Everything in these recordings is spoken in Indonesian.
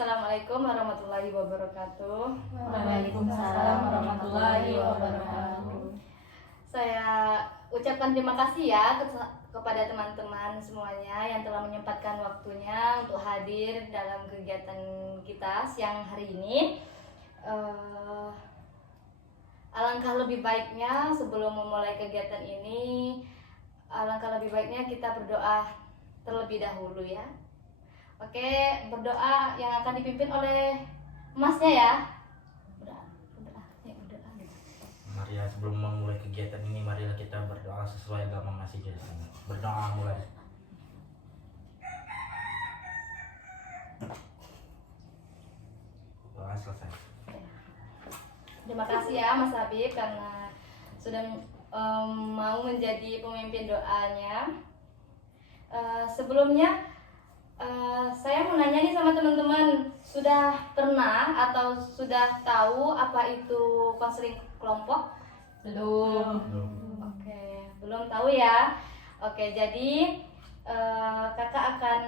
Assalamualaikum warahmatullahi wabarakatuh. Waalaikumsalam warahmatullahi wabarakatuh. Saya ucapkan terima kasih ya kepada teman-teman semuanya yang telah menyempatkan waktunya untuk hadir dalam kegiatan kita siang hari ini. Alangkah lebih baiknya sebelum memulai kegiatan ini, alangkah lebih baiknya kita berdoa terlebih dahulu ya. Oke, berdoa yang akan dipimpin oleh emasnya ya. Berdoa. Mari ya, sebelum memulai kegiatan ini, marilah kita berdoa sesuai agama masing-masing. Berdoa mulai. Doa selesai. Terima kasih ya Mas Habib karena sudah mau menjadi pemimpin doanya. Sebelumnya saya mau nanya nih sama teman-teman, sudah pernah atau sudah tahu apa itu konseling kelompok? Belum. Oke, belum tahu ya. Oke, jadi kakak akan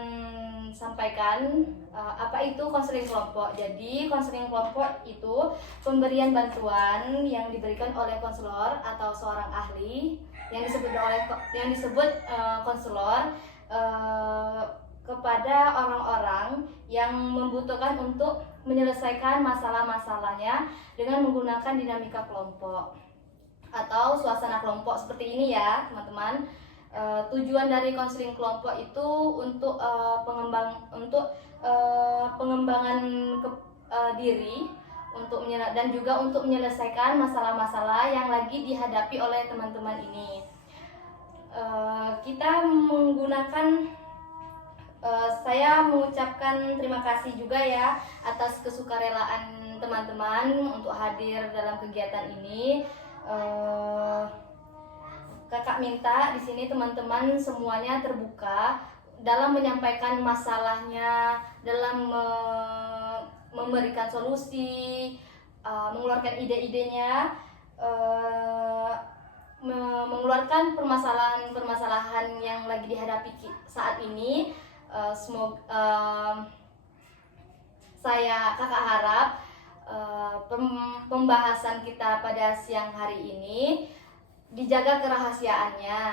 sampaikan apa itu konseling kelompok. Jadi konseling kelompok itu pemberian bantuan yang diberikan oleh konselor atau seorang ahli yang disebut konselor kepada orang-orang yang membutuhkan untuk menyelesaikan masalah-masalahnya dengan menggunakan dinamika kelompok atau suasana kelompok seperti ini ya teman-teman. Tujuan dari konseling kelompok itu untuk pengembangan diri dan juga untuk menyelesaikan masalah-masalah yang lagi dihadapi oleh teman-teman ini. Kita menggunakan saya mengucapkan terima kasih juga ya atas kesukarelaan teman-teman untuk hadir dalam kegiatan ini. Kakak minta di sini teman-teman semuanya terbuka dalam menyampaikan masalahnya, dalam memberikan solusi, mengeluarkan ide-idenya, mengeluarkan permasalahan-permasalahan yang lagi dihadapi saat ini. Semoga kakak harap pembahasan kita pada siang hari ini dijaga kerahasiaannya.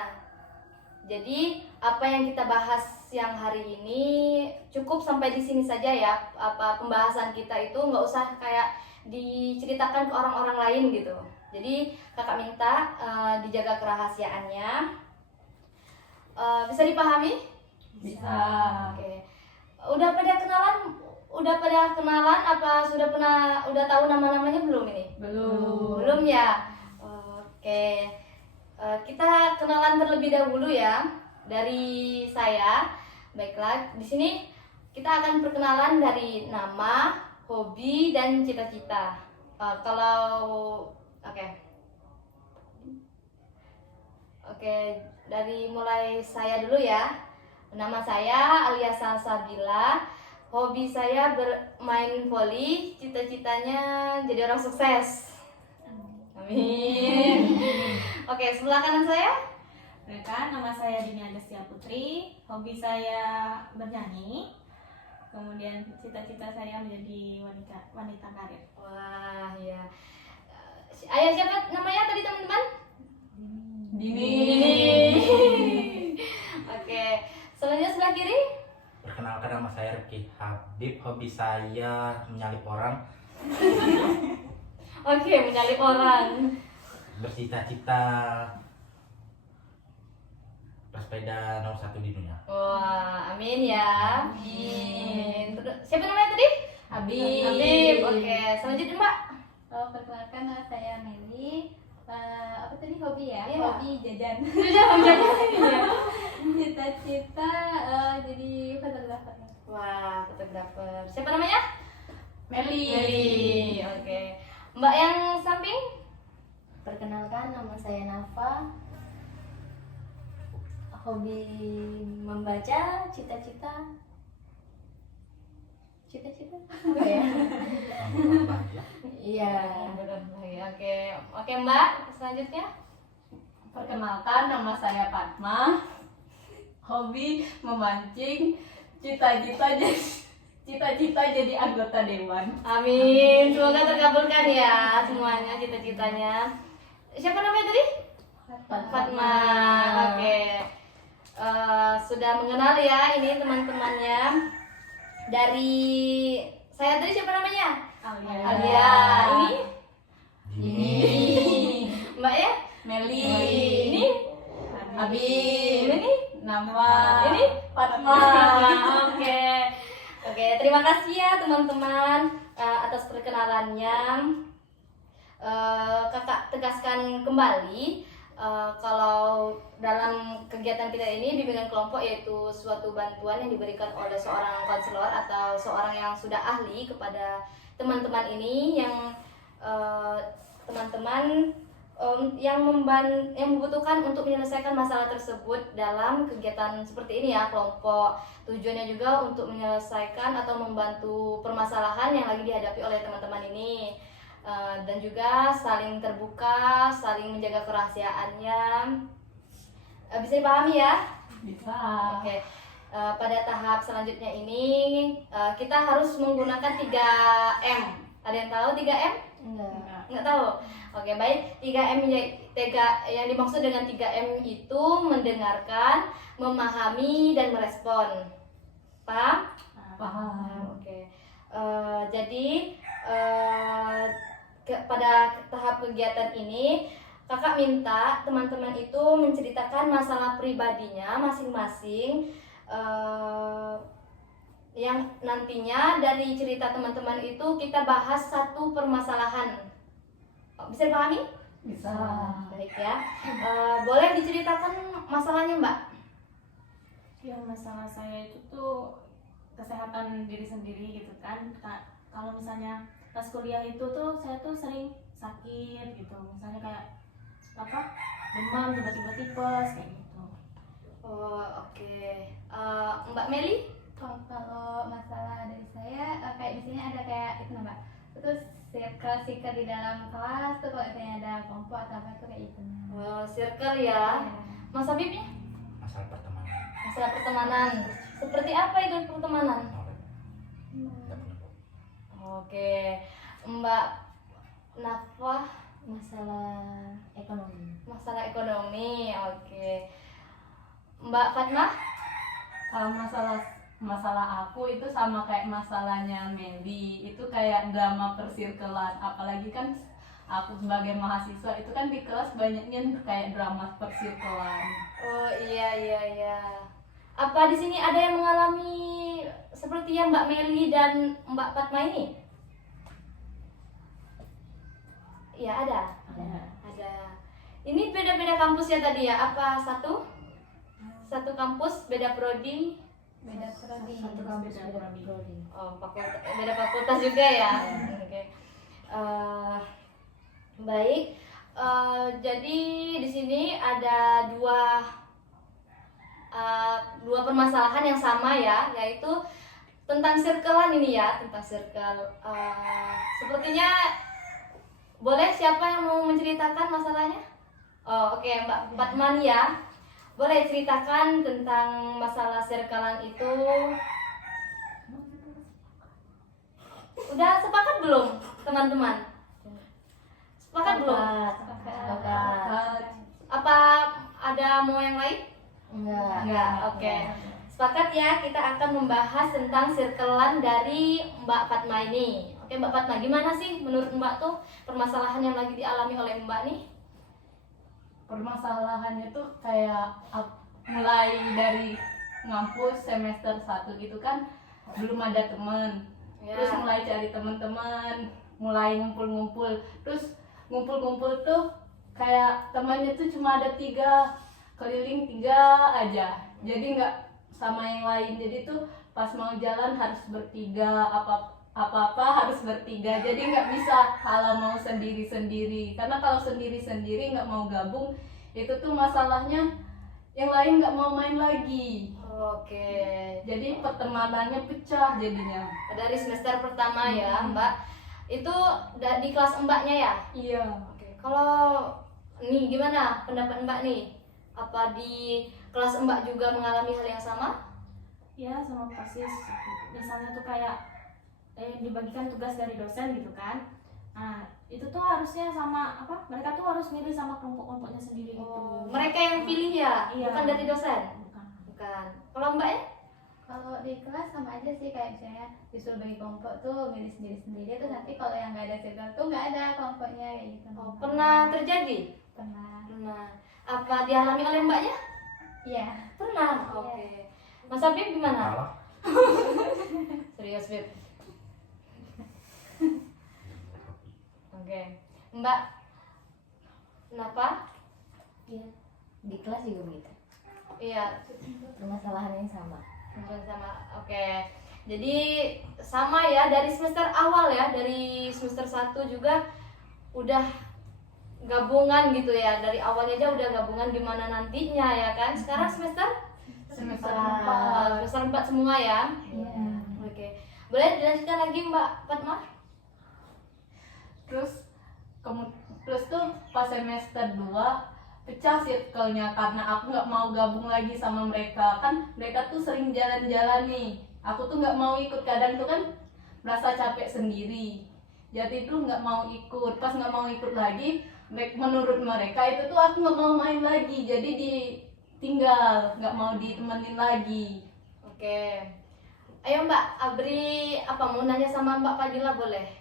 Jadi apa yang kita bahas siang hari ini cukup sampai di sini saja ya. Pembahasan kita itu nggak usah kayak diceritakan ke orang-orang lain gitu. Jadi kakak minta dijaga kerahasiaannya. Bisa dipahami? Bisa. Oke. Udah pada kenalan apa udah tahu nama-namanya belum ini? Belum ya. Oke. Kita kenalan terlebih dahulu ya dari saya. Baiklah, di sini kita akan perkenalan dari nama, hobi dan cita-cita. Oke, dari mulai saya dulu ya. Nama saya Alia Salsabila. Hobi saya bermain voli, cita-citanya jadi orang sukses. Amin. Oke, sebelah kanan saya. Rekan, nama saya Dini Agustia Putri. Hobi saya bernyanyi. Kemudian cita-cita saya menjadi wanita karir. Wah, ya. Ayah siapa namanya tadi teman-teman? Dini. Oke, selanjutnya sebelah kiri. Perkenalkan, nama saya Rifki Habib. Hobi saya menyalip orang. Oke, menyalip orang. Bercita-cita pesepeda nomor 1 di dunia. Wah, amin ya. Amin. Siapa namanya tadi? Habib. Oke, selanjutnya Mbak. Perkenalkan, nama saya Meli. Apa tadi hobi ya? Iya. Hobi jajan. Iya. Cita-cita jadi fotografer. Wah, fotografer. Siapa namanya? Meli. Oke. Mbak yang samping? Perkenalkan, nama saya Nafa. Hobi membaca, cita-cita apa ya? Iya. Oke Mbak, selanjutnya. Perkenalkan, nama saya Fatma. Hobi memancing, cita-cita cita-cita jadi anggota dewan. Amin. Semoga terkabulkan ya semuanya cita-citanya. Siapa namanya tadi? Fatma. Oke. Sudah mengenal ya ini teman-temannya. Dari saya tadi siapa namanya? Alia. Ini Mbak ya? Meli, Ini Abi, ini Nafa, ini Fatma. Oke. Oke, terima kasih ya teman-teman atas perkenalannya. Kakak tegaskan kembali kalau dalam kegiatan kita ini bimbingan kelompok yaitu suatu bantuan yang diberikan oleh seorang konselor atau seorang yang sudah ahli kepada teman-teman ini yang teman-teman yang membutuhkan untuk menyelesaikan masalah tersebut dalam kegiatan seperti ini ya kelompok. Tujuannya juga untuk menyelesaikan atau membantu permasalahan yang lagi dihadapi oleh teman-teman ini. Dan juga saling terbuka, saling menjaga kerahasiaannya. Bisa dipahami ya? Bisa. Oke. Pada tahap selanjutnya ini kita harus menggunakan 3M. Ada yang tahu 3M? Enggak. Nggak tahu. Oke, baik. 3M yang dimaksud dengan 3M itu mendengarkan, memahami dan merespon. Paham? Paham. Oke. Jadi pada tahap kegiatan ini kakak minta teman-teman itu menceritakan masalah pribadinya masing-masing yang nantinya dari cerita teman-teman itu kita bahas satu permasalahan. Bisa dipahami? Bisa. Baik ya. Boleh diceritakan masalahnya Mbak? Ya, masalah saya itu tuh kesehatan diri sendiri gitu kan. Kalau misalnya pas kuliah itu tuh saya tuh sering sakit gitu, misalnya kayak demam, tiba-tiba tipes kayak gitu. Oh, oke. Mbak Meli? Kalau masalah dari saya kayak di sini ada kayak itu Mbak. Terus circle di dalam kelas tuh kalau misalnya ada kelompok atau apa tuh kayak gitu. Circle ya. Mas Habib nih? Masalah pertemanan. Masalah pertemanan. Seperti apa itu pertemanan? Nggak perlu. Oke. Mbak Nafah, Masalah ekonomi. masalah ekonomi. Oke. Mbak Fatma? Kalau masalah aku itu sama kayak masalahnya Meli, itu kayak drama persirkelan. Apalagi kan aku sebagai mahasiswa itu kan di kelas banyaknya kayak drama persirkelan. Oh iya. Apa di sini ada yang mengalami seperti yang Mbak Meli dan Mbak Fatma ini? Iya ada. Ada. Ini beda-beda kampus ya tadi ya? Apa satu kampus beda prodi? Beda prodi. Satu kampus Beda beda prodi. prodi. Oh, beda fakultas juga ya. Oke. Baik. Jadi di sini ada dua permasalahan yang sama ya, yaitu tentang circle-an ini ya, tentang circle. Sepertinya boleh siapa yang mau menceritakan masalahnya? Oh, oke, Mbak Fatma nih ya. Boleh ceritakan tentang masalah circle-an itu. Udah sepakat belum, teman-teman? Sepakat belum? Sepakat. Apa ada mau yang lain? Enggak. Oke. Sepakat ya, kita akan membahas tentang circle-an dari Mbak Fatma ini. Oke, Mbak Fatma, gimana sih menurut Mbak tuh permasalahan yang lagi dialami oleh Mbak nih? Permasalahannya tuh kayak mulai dari ngampus semester 1 gitu kan belum ada temen. Ya. Terus mulai cari teman-teman, mulai ngumpul-ngumpul. Terus ngumpul-ngumpul tuh kayak temannya tuh cuma ada 3, keliling 3 aja. Jadi nggak sama yang lain. Jadi tuh pas mau jalan harus bertiga, apa-apa harus bertiga. Jadi nggak bisa kalau mau sendiri-sendiri. Karena kalau sendiri-sendiri nggak mau gabung, itu tuh masalahnya yang lain nggak mau main lagi. Oke. Jadi pertemanannya pecah jadinya. Dari semester pertama ya, Mbak. Itu di kelas Mbaknya ya? Iya. Oke. Kalau nih gimana pendapat Mbak nih? Apa di kelas Mbak juga mengalami hal yang sama? Ya sama persis. Misalnya tuh kayak dibagikan tugas dari dosen gitu kan. Nah itu tuh harusnya sama apa? Mereka tuh harus milih sama kelompok-kelompoknya sendiri gitu. Mereka yang pilih ya, Iya. bukan dari dosen. Bukan. Bukan. Kalau mbaknya? Kalau di kelas sama aja sih, kayak misalnya disuruh bagi kelompok tuh milih sendiri-sendiri, terus nanti kalau yang nggak ada circle tuh nggak ada kelompoknya kayak gitu. Oh, pernah terjadi? Pernah. Pernah. Apa dialami oleh mbaknya? Iya. Pernah. Oke. Mas Habib gimana? Kalah. Serius, Bib. Oke. Mbak, kenapa? Iya. Di kelas juga begitu. Iya, Permasalahan yang sama. sama. Oke. Jadi sama ya, dari semester awal ya, dari semester 1 juga udah gabungan gitu ya. Dari awalnya aja udah gabungan gimana nantinya ya kan. Sekarang semester Semester 4. semester 4 semua ya. Iya. Oke. Boleh dilanjutkan lagi Mbak Fatma? Terus tuh pas semester 2 pecah circle-nya karena aku nggak mau gabung lagi sama mereka. Kan mereka tuh sering jalan-jalan nih, aku tuh nggak mau ikut. Kadang tuh kan merasa capek sendiri, jadi tuh nggak mau ikut. Pas nggak mau ikut lagi, menurut mereka itu tuh aku nggak mau main lagi, jadi ditinggal, nggak mau ditemenin lagi. Oke. Ayo Mbak Abri, apa mau nanya sama Mbak Fadila boleh?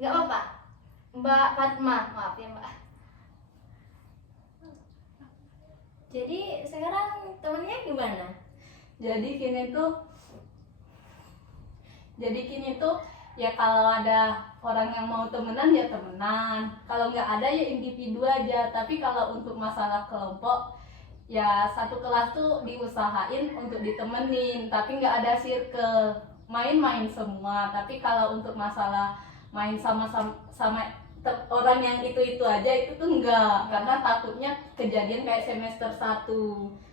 Nggak apa-apa? Mbak Fatma, maaf ya Mbak. Jadi sekarang temennya gimana? Jadi kini tuh ya kalau ada orang yang mau temenan ya temenan, kalau nggak ada ya individu aja. Tapi kalau untuk masalah kelompok ya satu kelas tuh diusahain untuk ditemenin, tapi nggak ada circle, main-main semua. Tapi kalau untuk masalah main sama orang yang itu aja itu tuh enggak, karena takutnya kejadian kayak semester 1.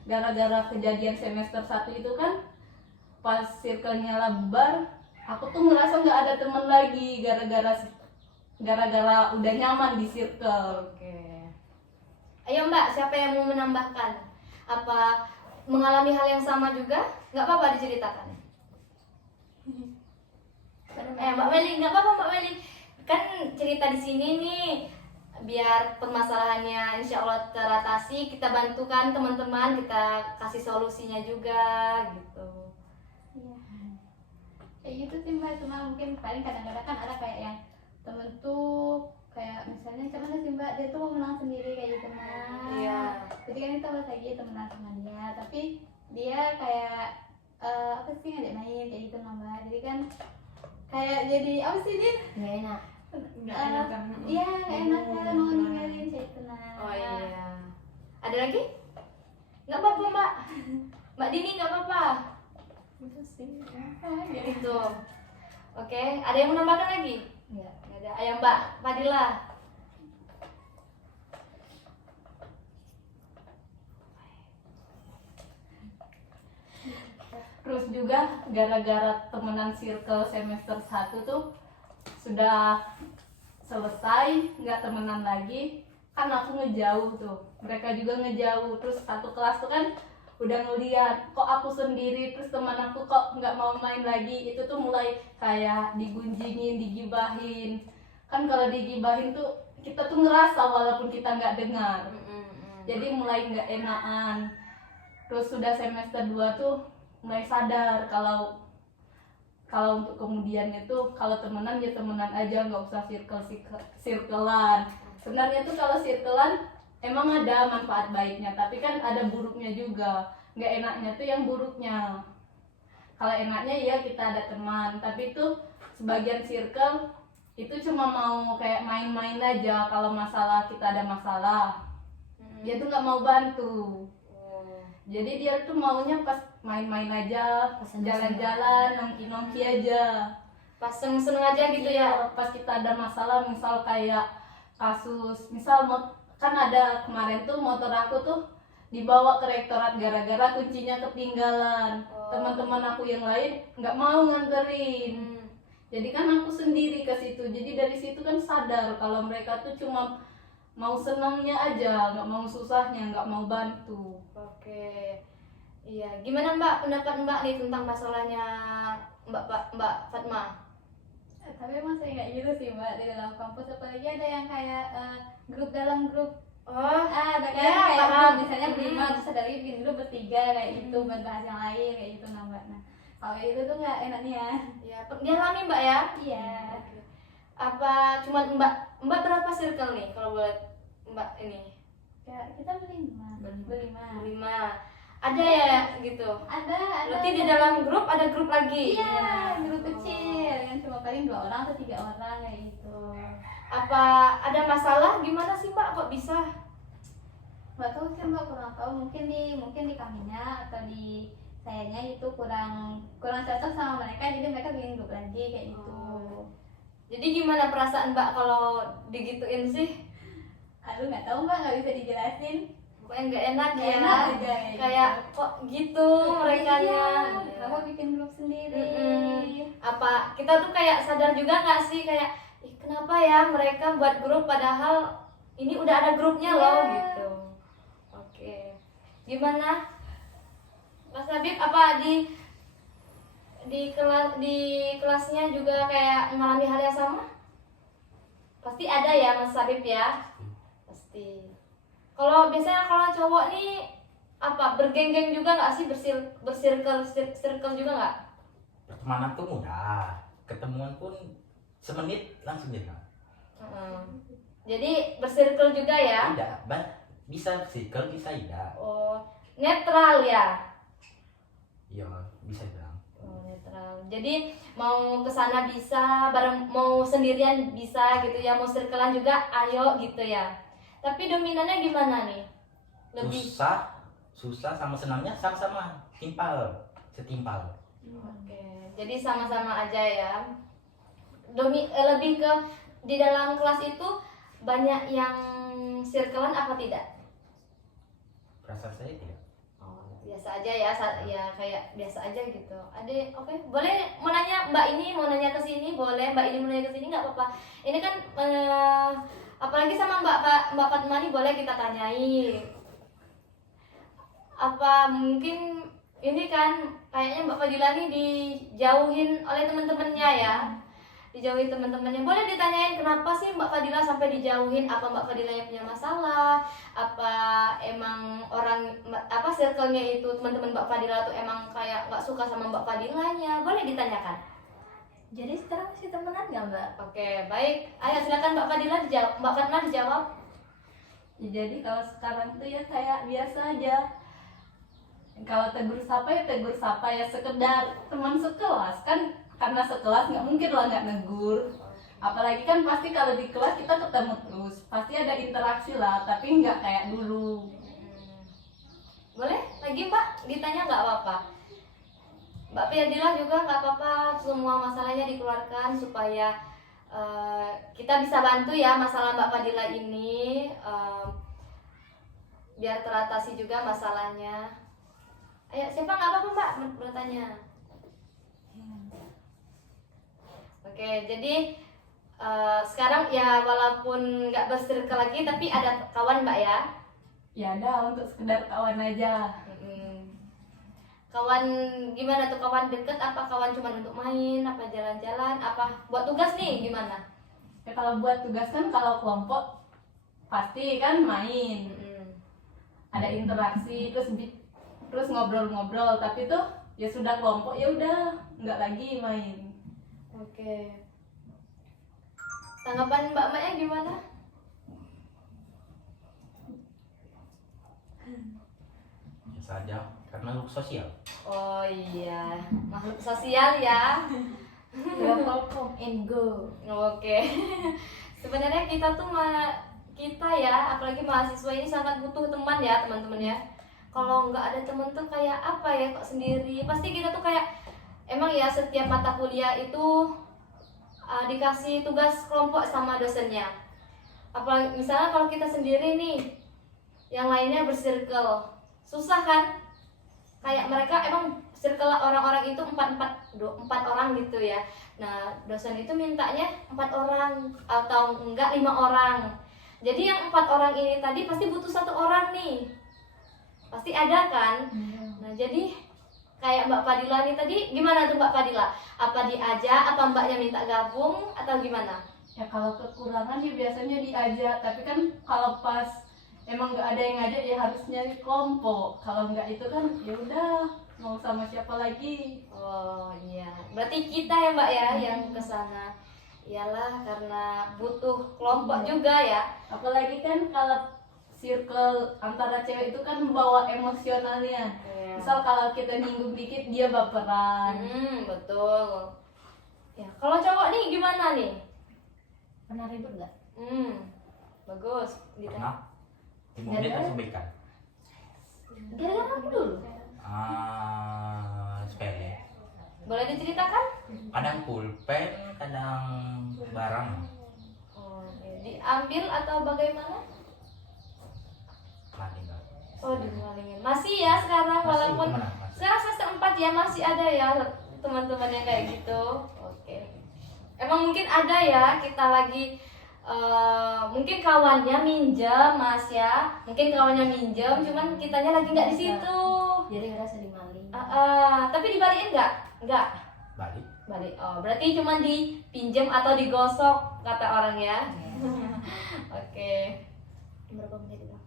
Gara-gara kejadian semester 1 itu kan pas circle-nya bubar, aku tuh ngerasa nggak ada teman lagi gara-gara udah nyaman di circle. Oke. Ayo Mbak, siapa yang mau menambahkan? Apa mengalami hal yang sama juga? Nggak apa-apa diceritakan. Mbak Meli, nggak apa-apa Mbak Meli. Kan cerita di sini nih biar permasalahannya insya Allah teratasi, kita bantukan teman-teman, kita kasih solusinya juga gitu. Iya. Kayak gitu sih Mbak, cuma mungkin paling kadang-kadang kan ada kayak yang temen tuh kayak misalnya cuman sih Mbak, dia tuh mau menang sendiri kayak gitu Mbak. Iya. Jadi kan kita pas lagi temenan sama dia, tapi dia kayak apa sih ngajak main kayak gitu Mbak. Jadi kan kayak jadi apa sih dia? Nggak enak. Nggak enak kan. Iya, nggak enak kan mau ninggalin kayak gitu nah. Oh iya. Ada lagi? Nggak apa-apa Mbak. Mbak Dini nggak apa-apa. Itu sih. Gitu. Oke, ada yang menambahkan lagi? Nggak. Nggak ada. Ayo Mbak Fadila. Terus juga gara-gara temenan circle semester 1 tuh sudah selesai, nggak temenan lagi, kan aku ngejauh tuh, mereka juga ngejauh. Terus satu kelas tuh kan udah ngeliat kok aku sendiri, terus teman aku kok nggak mau main lagi. Itu tuh mulai kayak digunjingin, digibahin. Kan kalau digibahin tuh kita tuh ngerasa walaupun kita nggak dengar, jadi mulai nggak enakan. Terus sudah semester 2 tuh mulai sadar kalau untuk kemudiannya tuh kalau temenan ya temenan aja, nggak usah circlean. Sebenarnya tuh kalau circlean emang ada manfaat baiknya, tapi kan ada buruknya juga. Nggak enaknya tuh yang buruknya. Kalau enaknya ya kita ada teman, tapi tuh sebagian circle itu cuma mau kayak main-main aja. Kalau masalah kita ada masalah, dia tuh nggak mau bantu. Jadi dia tuh maunya pas main-main aja, pas jalan-jalan, nongki-nongki aja. Pas seneng-seneng aja gitu ya. Pas kita ada masalah, misal kayak kasus, misal kan ada kemarin tuh motor aku tuh dibawa ke rektorat gara-gara kuncinya ketinggalan. Teman-teman aku yang lain nggak mau nganterin. Jadi kan aku sendiri ke situ. Jadi dari situ kan sadar kalau mereka tuh cuma mau senangnya aja, nggak mau susahnya, nggak mau bantu. Oke. Iya, gimana Mbak pendapat Mbak nih tentang masalahnya Mbak Fatma? Tapi emang sering kayak gitu sih mbak di dalam kampus, apalagi ada yang kayak grup dalam grup. Oh, Ada kan ya, kayak paham. grup, misalnya berlima terus ada lagi bikin grup bertiga kayak gitu buat bahas yang lain kayak gitu nah mbak. Nah kalau itu tuh nggak enaknya. ya dialami Mbak ya. Iya. Apa cuman Mbak berapa circle nih kalau boleh Mbak ini? Ya kita berlima. 5. Ada ya gitu. Ada. Berarti di dalam grup ada grup lagi. Iya, grup kecil yang cuma paling 2 orang atau 3 orang kayak gitu. Apa ada masalah gimana sih Mbak kok bisa? Nggak tahu sih mbak, kurang tahu, mungkin di kaminya atau di sayanya itu kurang cocok sama mereka, jadi mereka bikin grup lagi kayak gitu. Jadi gimana perasaan Mbak kalau digituin sih? Aduh nggak tahu mbak, nggak bisa dijelasin. Pokoknya nggak enak Nggak ya. enak aja Kayak kok gitu merekanya. Iya, kamu bikin grup sendiri. Apa kita tuh kayak sadar juga nggak sih kayak ih, kenapa ya mereka buat grup padahal ini udah ada grupnya loh Iya. gitu. Oke. Gimana Mas Habib, apa di kelasnya juga kayak mengalami hal yang sama? Pasti ada ya Mas Habib ya? Pasti. Kalau biasanya kalau cowok nih apa bergeng-geng juga nggak sih, circle juga nggak? Pertemanan tuh mudah, ketemuan pun semenit langsung jadi. Jadi bersirkel juga ya? Tidak, bisa circle bisa tidak. Oh, netral ya? Iya, bisa bilang. Oh, netral. Jadi mau kesana bisa, bareng mau sendirian bisa gitu ya, mau circlean juga ayo gitu ya. Tapi dominannya gimana nih? Lebih Susah sama senangnya sama-sama, setimpal. Oke, jadi sama-sama aja ya. Lebih ke di dalam kelas itu banyak yang circlean apa tidak? Perasaan saya tidak. Oh, biasa aja ya, ya kayak biasa aja gitu. Oke, boleh mau nanya Mbak ini, mau nanya ke sini, boleh Mbak ini mau nanya ke sini nggak apa-apa. Ini kan apalagi sama Mbak Fatma nih boleh kita tanyai. Apa mungkin ini kan kayaknya Mbak Fadila nih dijauhin oleh teman-temannya ya? Dijauhin teman-temannya. Boleh ditanyain kenapa sih Mbak Fadila sampai dijauhin? Apa Mbak Fadila yang punya masalah? Apa emang circle-nya itu teman-teman Mbak Fadila tuh emang kayak nggak suka sama Mbak Fadilanya? Boleh ditanyakan. Jadi sekarang masih temenan nggak Mbak? Oke, baik. Ayo silakan Mbak Fadila dijawab. Mbak Fatma dijawab. Ya, jadi kalau sekarang tuh ya kayak biasa aja. Kalau tegur sapa ya sekedar teman sekelas kan, karena sekelas nggak mungkin lah nggak negur. Apalagi kan pasti kalau di kelas kita ketemu terus, pasti ada interaksi lah, tapi nggak kayak dulu. Boleh lagi Mbak ditanya nggak apa-apa. Mbak Fadila juga nggak apa-apa, semua masalahnya dikeluarkan supaya kita bisa bantu ya masalah Mbak Fadila ini, biar teratasi juga masalahnya. Ayo siapa nggak apa-apa Mbak bertanya. Oke, jadi sekarang ya walaupun nggak bersirkel lagi tapi ada kawan Mbak ya. Ya ada untuk sekedar kawan aja. Kawan gimana tuh, kawan deket apa kawan cuma untuk main, apa jalan-jalan, apa buat tugas nih gimana? Ya kalau buat tugas kan kalau kelompok pasti kan main, ada interaksi terus ngobrol-ngobrol, tapi tuh ya sudah kelompok ya udah nggak lagi main. Oke. Tanggapan Mbak Maya gimana? Biasa aja, karena makhluk sosial. Oh iya, makhluk sosial ya. Travel come and go. Oke. Sebenarnya kita tuh kita ya, apalagi mahasiswa ini sangat butuh teman ya teman-teman ya. Kalau nggak ada teman tuh kayak apa ya, kok sendiri. Pasti kita tuh kayak emang ya setiap mata kuliah itu dikasih tugas kelompok sama dosennya. Apalagi misalnya kalau kita sendiri nih, yang lainnya bersirkel, susah kan? Kayak mereka emang circle orang-orang itu empat orang gitu ya. Nah dosen itu mintanya 4 orang atau enggak 5 orang. Jadi yang 4 orang ini tadi pasti butuh 1 orang nih. pasti ada kan. Nah jadi kayak Mbak Fadila nih tadi, gimana tuh Mbak Fadila? Apa diajak, apa Mbaknya minta gabung atau gimana? Ya kalau kekurangan ya biasanya diajak, tapi kan kalau pas emang nggak ada yang ngajak ya harus nyari kelompok. Kalau nggak itu kan ya udah mau sama siapa lagi. Oh iya, berarti kita ya Mbak ya yang kesana. Iyalah karena butuh kelompok juga ya. Apalagi kan kalau circle antara cewek itu kan membawa emosionalnya. Misal kalau kita nyinggung dikit dia baperan. Betul. Ya, kalau cowok nih gimana nih? Pernah ribut nggak? Bagus. Gitu. Pernah? Timur dia kan sebaikan. Gara-gara apa dulu? Sepele. Boleh diceritakan? Kadang pulpen, kadang barang. Oh, diambil atau bagaimana? Maling kan? Oh, dimalingin. Masih ya sekarang walaupun Masih. sekarang semester 4 ya masih ada ya teman-teman yang kayak gitu. Oke. Emang mungkin ada ya kita lagi mungkin kawannya minjem Mas ya. Mungkin kawannya minjem cuman kitanya lagi nggak di situ. Jadi ngerasa dimaling. Tapi dibalikin nggak? Nggak. Balik. Balik. Oh, berarti cuma dipinjem atau digosok kata orang ya. Oke. Berapa menit itu?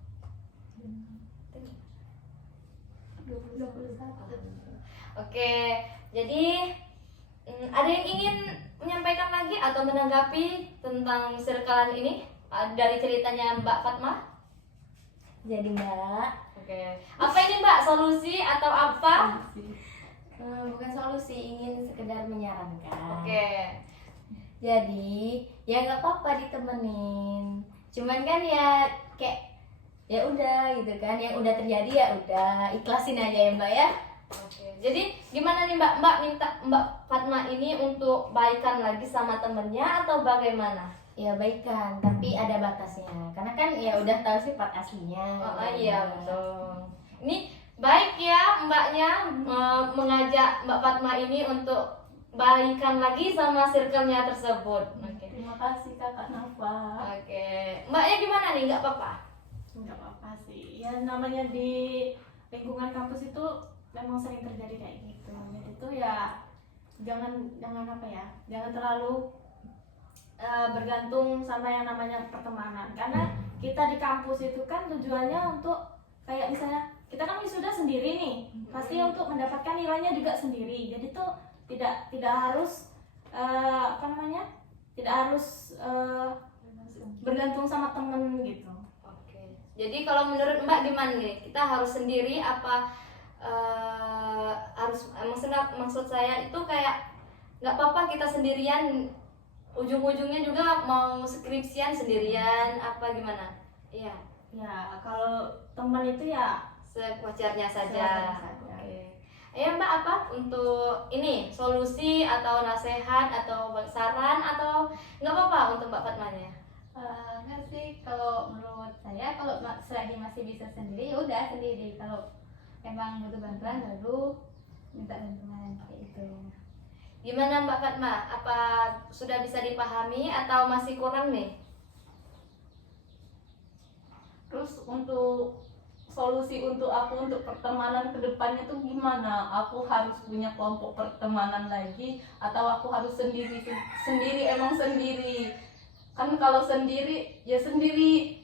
21. Oke, jadi ada yang ingin menyampaikan lagi atau menanggapi tentang circlean ini dari ceritanya Mbak Fatma? Jadi Mbak, Oke, apa ini Mbak solusi atau apa? bukan solusi, ingin sekedar menyarankan. Oke, Jadi ya nggak apa-apa ditemenin. Cuman kan ya kayak ya udah gitu kan, yang udah terjadi ya udah ikhlasin aja ya Mbak ya. oke. Jadi gimana nih Mbak? Mbak minta Mbak Fatma ini untuk baikan lagi sama temennya atau bagaimana? Ya baikan, tapi ada batasnya. Karena kan ya udah tahu sifat aslinya. Oh iya betul. Ini baik ya Mbaknya mengajak Mbak Fatma ini untuk baikan lagi sama circle-nya tersebut. Oke. Terima kasih Kakak Nafa. Oke. Mbaknya gimana nih? Nggak apa-apa? Nggak apa-apa sih, ya namanya di lingkungan kampus itu memang sering terjadi kayak gitu. Jadi itu ya jangan apa ya, jangan terlalu bergantung sama yang namanya pertemanan, karena kita di kampus itu kan tujuannya untuk kayak misalnya kita kan wisuda sendiri nih, pasti untuk mendapatkan nilainya juga sendiri. Jadi tuh tidak harus tidak harus bergantung sama temen gitu. Oke. Jadi kalau menurut Mbak gimana nih? Kita harus sendiri apa harus maksud saya itu kayak nggak apa-apa kita sendirian, ujung-ujungnya juga mau skripsian sendirian apa gimana? Iya. Ya kalau teman itu ya Sewajarnya saja. Sewajarnya saja. Oke. Ya Mbak, apa untuk ini solusi atau nasihat atau saran atau nggak apa-apa untuk Mbak Fatmanya? Enggak sih, kalau menurut saya kalau selagi masih bisa sendiri ya udah sendiri. Kalau emang butuh bantuan baru minta bantuan kayak gitu. Gimana Mbak Fatma? Apa sudah bisa dipahami atau masih kurang nih? Terus untuk solusi untuk aku untuk pertemanan kedepannya tuh gimana? Aku harus punya kelompok pertemanan lagi atau aku harus sendiri emang sendiri? Kan kalau sendiri ya sendiri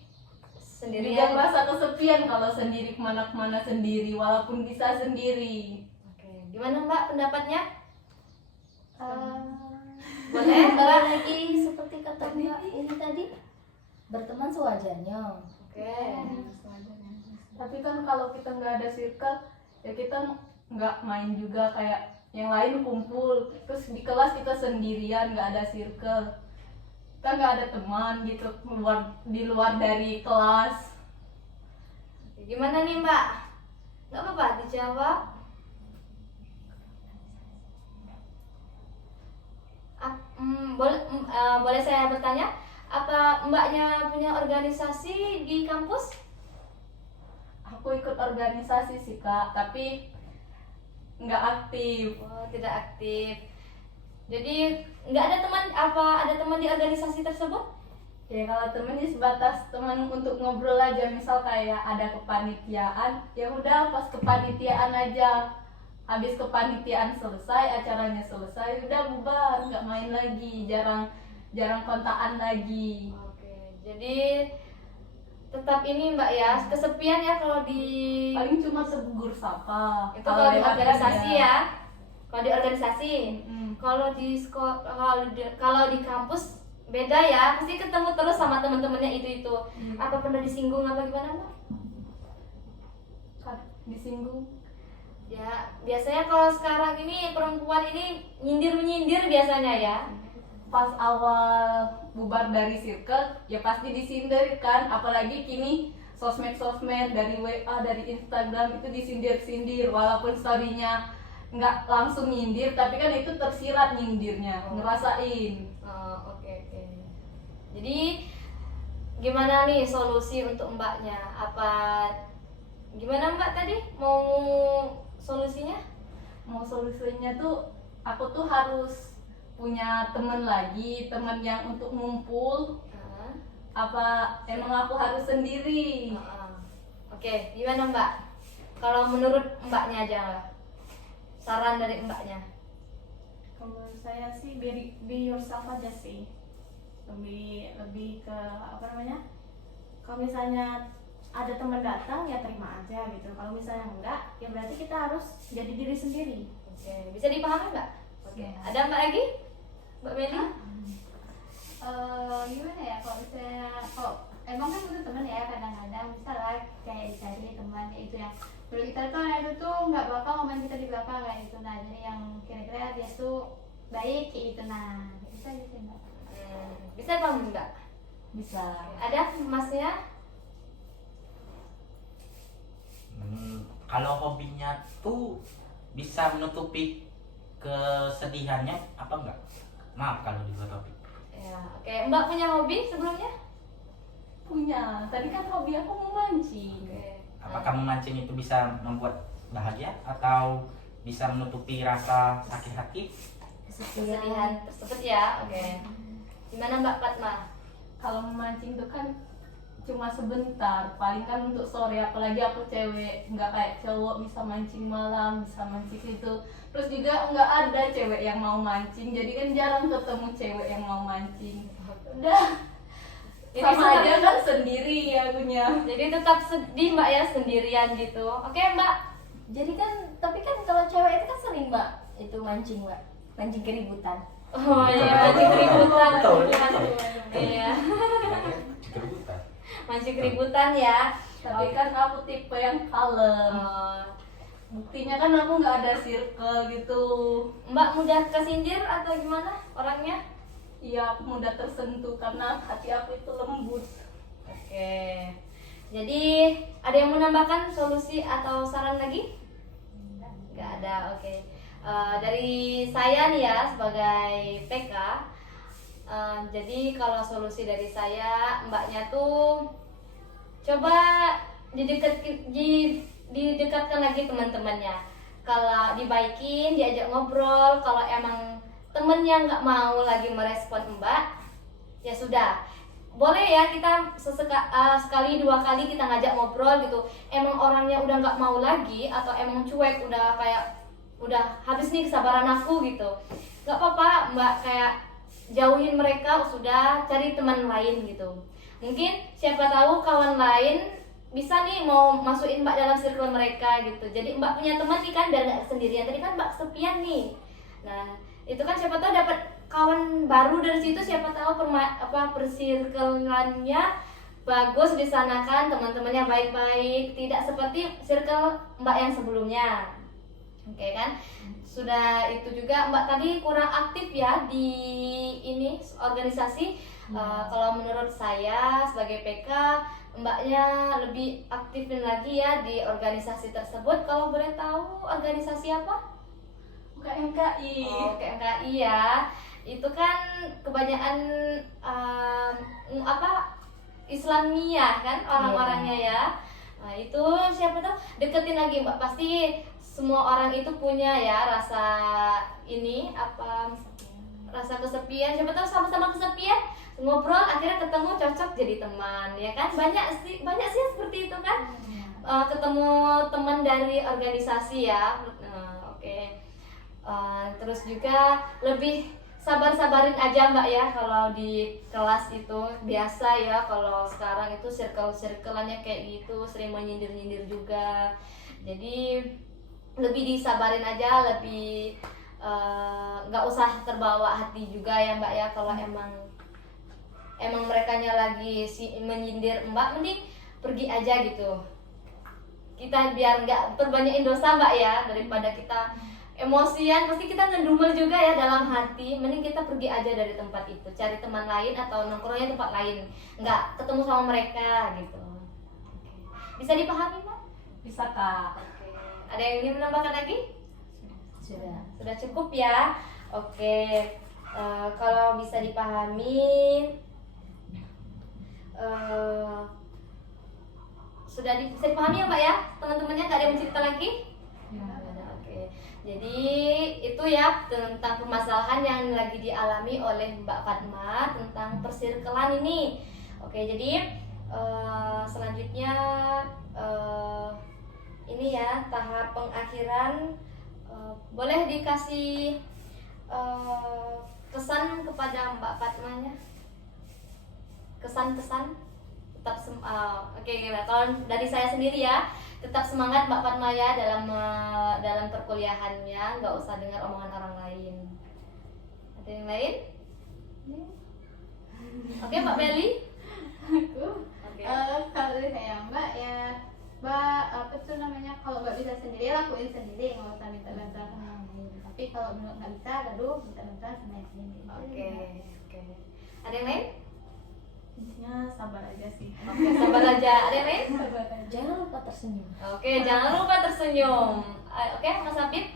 juga Sendirian. merasa kesepian kalau sendiri kemana-kemana sendiri walaupun bisa sendiri. Oke. Gimana Mbak pendapatnya? Boleh balik lagi seperti kata Mbak ini tadi, berteman sewajarnya. Oke. Tapi kan kalau kita nggak ada circle ya kita nggak main juga, kayak yang lain kumpul terus di kelas kita sendirian nggak ada circle, kita nggak ada teman gitu di luar dari kelas. Gimana nih Mbak? Nggak apa-apa dijawab. Boleh saya bertanya? Apa Mbaknya punya organisasi di kampus? Aku ikut organisasi sih Kak, tapi nggak aktif. Oh, tidak aktif. Jadi nggak ada teman, apa ada teman di organisasi tersebut? Ya kalau temennya sebatas teman untuk ngobrol aja, misal kayak ada kepanitiaan, ya udah pas kepanitiaan aja. Habis kepanitiaan selesai, acaranya selesai, udah bubar, nggak main lagi, jarang kontakan lagi. Oke, jadi tetap ini Mbak ya, kesepian ya kalau di Paling cuma tegur sapa. itu kalau di lewat organisasi aja. ya. Kalau di organisasi, Mm. kalau di sekolah, kalau di kampus beda ya, pasti ketemu terus sama teman-temannya itu. Apa pernah disinggung apa gimana Mbak? Disinggung. Ya, biasanya kalau sekarang ini perempuan ini nyindir-menyindir biasanya ya. Pas awal bubar dari circle, ya pasti disindir kan, apalagi kini sosmed dari WA, dari Instagram itu disindir-sindir, walaupun story-nya nggak langsung nyindir, tapi kan itu tersirat nyindirnya, ngerasain. Oh, oke. Jadi gimana nih solusi untuk Mbaknya? Apa gimana Mbak tadi mau solusinya? Mau solusinya tuh aku tuh harus punya temen lagi, temen yang untuk ngumpul, Ah, apa emang aku harus sendiri? Oke, gimana Mbak? Kalau menurut Mbaknya aja, saran dari Mbaknya. Kalau saya sih be yourself aja sih, lebih ke apa namanya, kalau misalnya ada teman datang ya terima aja gitu, kalau misalnya enggak ya berarti kita harus jadi diri sendiri. Oke, bisa dipahami Mbak? Oke, ada Mbak lagi? Mbak Meli? Gimana ya, kalau misalnya kok emang kan butuh teman ya, kadang-kadang misalnya kayak dicari teman itu yang menurut kita tuh itu tuh nggak bakal ngomongin kita di belakang kayak gitu. Nah jadi yang kira-kira dia tuh baik kayak gitu. Nah bisa gitu Mbak. Bisa paham Mbak? Bisa. Ada Masnya? Kalau hobinya tuh bisa menutupi kesedihannya apa enggak? Maaf kalau dibuat topik. Ya, oke. Mbak punya hobi sebelumnya? Punya. Tadi kan hobi aku memancing. Oke. Apakah memancing itu bisa membuat bahagia atau bisa menutupi rasa sakit hati? Kesedihan tersebut ya. Oke. Gimana Mbak Fatma? Kalau memancing tuh kan cuma sebentar, paling kan untuk sore, apalagi aku cewek, nggak kayak cowok bisa mancing malam, bisa mancing itu. Terus juga nggak ada cewek yang mau mancing, jadi kan jarang ketemu cewek yang mau mancing. Udah, Jadi sama aja sebenarnya- kan sendiri akunya. Jadi tetap sedih Mbak ya, sendirian gitu. Oke Mbak. Jadi kan, tapi kan kalau cewek itu kan sering Mbak itu mancing Mbak, mancing keributan. Oh iya, mancing keributan. Betul. Iya, Kerebutan. mancing keributan ya. Tapi kan aku tipe yang kalem. Oh, Buktinya kan aku nggak ada circle gitu. Mbak mudah kesindir atau gimana orangnya? Iya, aku mudah tersentuh karena hati aku itu lembut. Oke. Jadi ada yang menambahkan solusi atau saran lagi? Nggak ada. Oke. Dari saya nih ya sebagai PK. Jadi kalau solusi dari saya, Mbaknya tuh coba didekatkan lagi teman-temannya. Kalau dibaikin, diajak ngobrol. Kalau emang temennya nggak mau lagi merespon Mbak, ya sudah. Boleh ya kita sekali dua kali kita ngajak ngobrol gitu. Emang orangnya udah nggak mau lagi atau emang cuek, udah kayak udah habis nih kesabaran aku gitu, nggak apa-apa Mbak, kayak jauhin mereka, sudah cari teman lain gitu. Mungkin siapa tahu kawan lain bisa nih mau masukin Mbak dalam circle mereka gitu. Jadi Mbak punya teman nih kan, biar nggak sendirian. Tadi kan Mbak kesepian nih. Nah itu kan siapa tahu dapat kawan baru dari situ, siapa tahu persirkelannya bagus di sana kan, teman-temannya baik-baik, tidak seperti circle Mbak yang sebelumnya. Oke kan? Sudah itu juga Mbak tadi kurang aktif ya di ini organisasi. Kalau menurut saya sebagai PK, Mbaknya lebih aktifin lagi ya di organisasi tersebut. Kalau boleh tahu organisasi apa? KMKI. Oh, KMKI ya. Itu kan kebanyakan Islamiyah kan orang-orangnya ya. Nah, itu siapa tahu deketin lagi Mbak. Pasti semua orang itu punya ya rasa ini rasa kesepian, siapa tahu sama-sama kesepian, ngobrol akhirnya ketemu cocok jadi teman, ya kan? Banyak sih yang seperti itu kan. Ketemu teman dari organisasi ya. Oke. Terus juga lebih sabar-sabarin aja Mbak ya, kalau di kelas itu biasa ya, kalau sekarang itu circle-circleannya kayak gitu, sering menyindir-nyindir juga. Jadi lebih disabarin aja, lebih nggak usah terbawa hati juga ya Mbak ya, kalau emang merekanya lagi menyindir Mbak, mending pergi aja gitu. Kita biar nggak perbanyakin dosa Mbak ya, daripada kita emosian, pasti kita ngedumel juga ya dalam hati. Mending kita pergi aja dari tempat itu, cari teman lain atau nongkrongnya tempat lain, nggak ketemu sama mereka gitu. Oke. Bisa dipahami Mbak? Bisa Kak. Oke. Ada yang ingin menambahkan lagi? Sudah cukup ya. Oke. Kalau bisa dipahami, bisa dipahami ya Mbak ya, teman-temannya nggak ada yang cerita lagi? Oke. Jadi itu ya tentang permasalahan yang lagi dialami oleh Mbak Fatma tentang persirkelan ini. Oke, jadi selanjutnya ini ya tahap pengakhiran. Boleh dikasih kesan kepada Mbak Fatmanya? Kesan-kesan tetap oke, kalau dari saya sendiri ya, tetap semangat Mbak Fatma ya dalam perkuliahannya, nggak usah dengar omongan orang lain. Ada yang lain? Oke Mbak Meli. Oke. Kalau dari saya Mbak ya, Mbak apa tuh namanya, kalau nggak bisa sendiri lakuin sendiri, nggak usah minta bantuan sama orang lain. Tapi kalau nggak bisa, baru minta bantuan sama yang lain. Oke. Ada yang lain? Intinya sabar aja sih. Oke, sabar aja. Ada yang lain? Jangan lupa tersenyum. Oke, jangan lupa tersenyum. Oke, Mas Habib.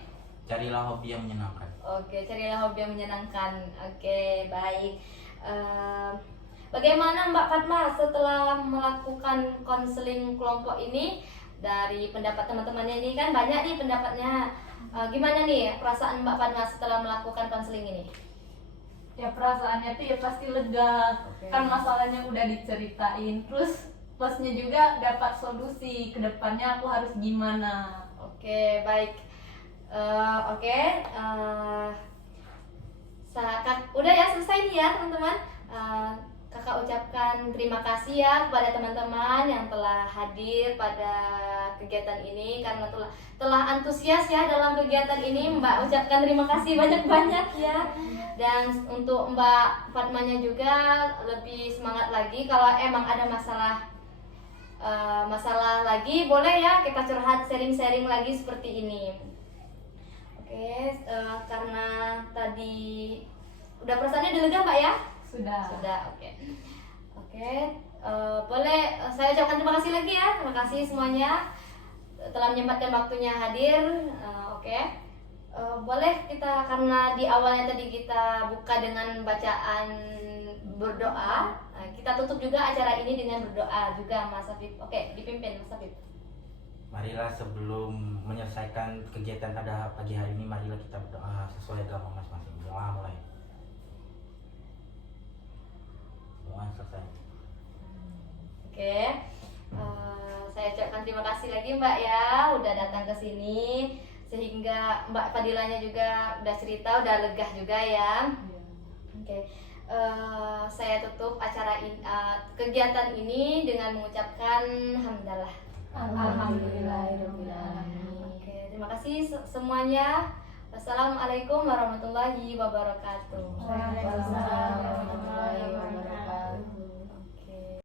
Carilah hobi yang menyenangkan. Oke, carilah hobi yang menyenangkan. Oke, baik. Bagaimana Mbak Fatma setelah melakukan konseling kelompok ini? Dari pendapat teman-temannya ini kan banyak nih pendapatnya. Gimana nih perasaan Mbak Fatma setelah melakukan konseling ini? Ya perasaannya tuh ya pasti lega. Oke. Kan masalahnya udah diceritain, terus plusnya juga dapat solusi ke depannya aku harus gimana. Oke, baik. Udah ya, selesai nih ya teman-teman. Kakak ucapkan terima kasih ya kepada teman-teman yang telah hadir pada kegiatan ini, karena telah antusias ya dalam kegiatan ini. Mbak ucapkan terima kasih banyak-banyak ya. Dan untuk Mbak Fatmanya juga lebih semangat lagi. Kalau emang ada masalah lagi, boleh ya kita curhat, sharing-sharing lagi seperti ini. Oke, karena tadi udah perasaannya udah lega Mbak ya? Sudah, oke. Boleh saya ucapkan terima kasih lagi ya. Terima kasih semuanya telah menyempatkan waktunya hadir. Boleh kita, karena di awalnya tadi kita buka dengan bacaan berdoa, kita tutup juga acara ini dengan berdoa juga Mas Habib. Oke, dipimpin Mas Habib. Marilah sebelum menyelesaikan kegiatan pada pagi hari ini, marilah kita berdoa sesuai agama masing-masing. Doa mulai. Doa selesai. Oke, saya ucapkan terima kasih lagi Mbak ya udah datang ke sini, sehingga Mbak Fadilanya juga udah cerita, udah lega juga ya. Oke, saya tutup acara kegiatan ini dengan mengucapkan hamdalah. Alhamdulillahirobbilalamin. Oke, terima kasih semuanya. Wassalamualaikum warahmatullahi wabarakatuh. Waalaikumsalam.